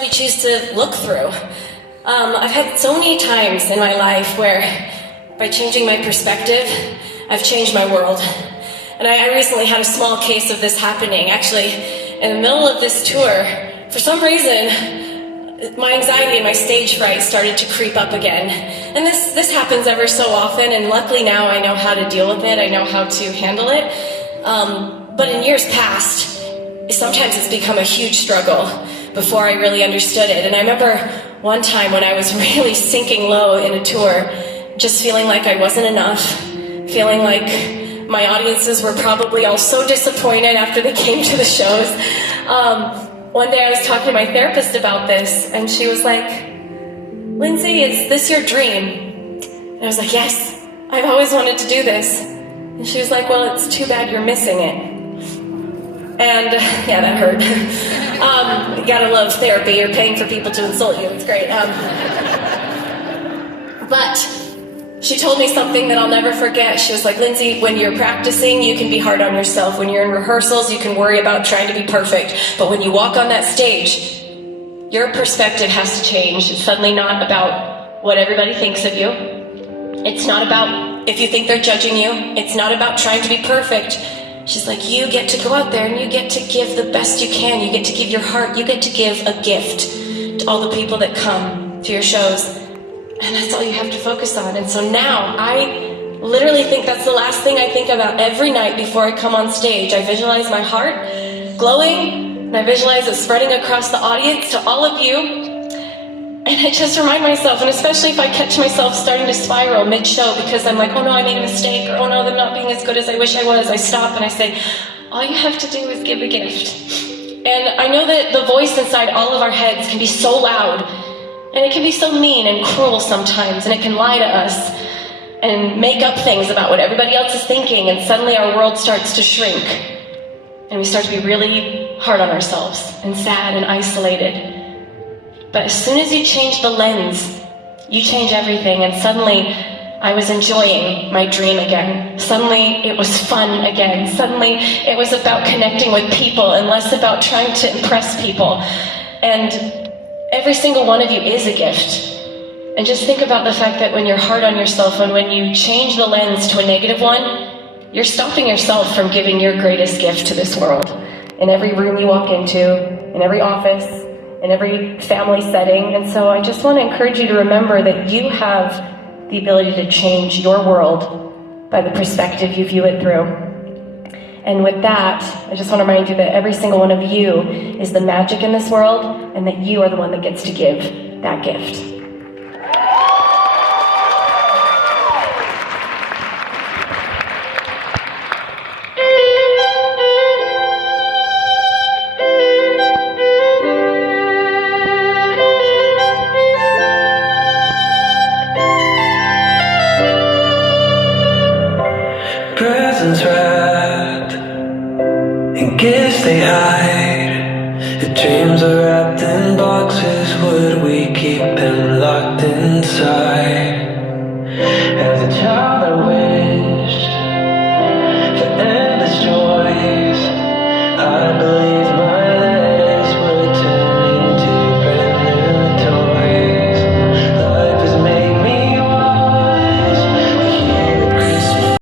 we choose to look through. I've had so many times in my life where, by changing my perspective, I've changed my world. And I recently had a small case of this happening. Actually, in the middle of this tour, for some reason, my anxiety and my stage fright started to creep up again. And this happens ever so often, and luckily now I know how to deal with it. I know how to handle it. But in years past, sometimes it's become a huge struggle before I really understood it. And I remember one time when I was really sinking low in a tour, just feeling like I wasn't enough, feeling like my audiences were probably all so disappointed after they came to the shows. One day I was talking to my therapist about this, and she was like, "Lindsay, is this your dream?" And I was like, "Yes, I've always wanted to do this." And she was like, "Well, it's too bad you're missing it." And yeah, that hurt. You gotta love therapy. You're paying for people to insult you. It's great. But she told me something that I'll never forget. She was like, "Lindsay, when you're practicing, you can be hard on yourself. When you're in rehearsals, you can worry about trying to be perfect. But when you walk on that stage, your perspective has to change. It's suddenly not about what everybody thinks of you. It's not about if you think they're judging you. It's not about trying to be perfect." She's like, "You get to go out there and you get to give the best you can. You get to give your heart. You get to give a gift to all the people that come to your shows. And that's all you have to focus on." And so now I literally think that's the last thing I think about every night before I come on stage. I visualize my heart glowing, and I visualize it spreading across the audience to all of you. And I just remind myself, and especially if I catch myself starting to spiral mid-show because I'm like, "Oh no, I made a mistake," or "Oh no, I'm not being as good as I wish I was," I stop and I say, all you have to do is give a gift. And I know that the voice inside all of our heads can be so loud, and it can be so mean and cruel sometimes, and it can lie to us and make up things about what everybody else is thinking, and suddenly our world starts to shrink. And we start to be really hard on ourselves and sad and isolated. But as soon as you change the lens, you change everything, and suddenly I was enjoying my dream again. Suddenly it was fun again. Suddenly it was about connecting with people and less about trying to impress people. And every single one of you is a gift. And just think about the fact that when you're hard on yourself and when you change the lens to a negative one, you're stopping yourself from giving your greatest gift to this world. In every room you walk into, in every office, in every family setting. And so I just want to encourage you to remember that you have the ability to change your world by the perspective you view it through. And with that, I just want to remind you that every single one of you is the magic in this world, and that you are the one that gets to give that gift. Presents wrapped in gifts they hide. The dreams are wrapped in boxes. Would we keep them locked inside?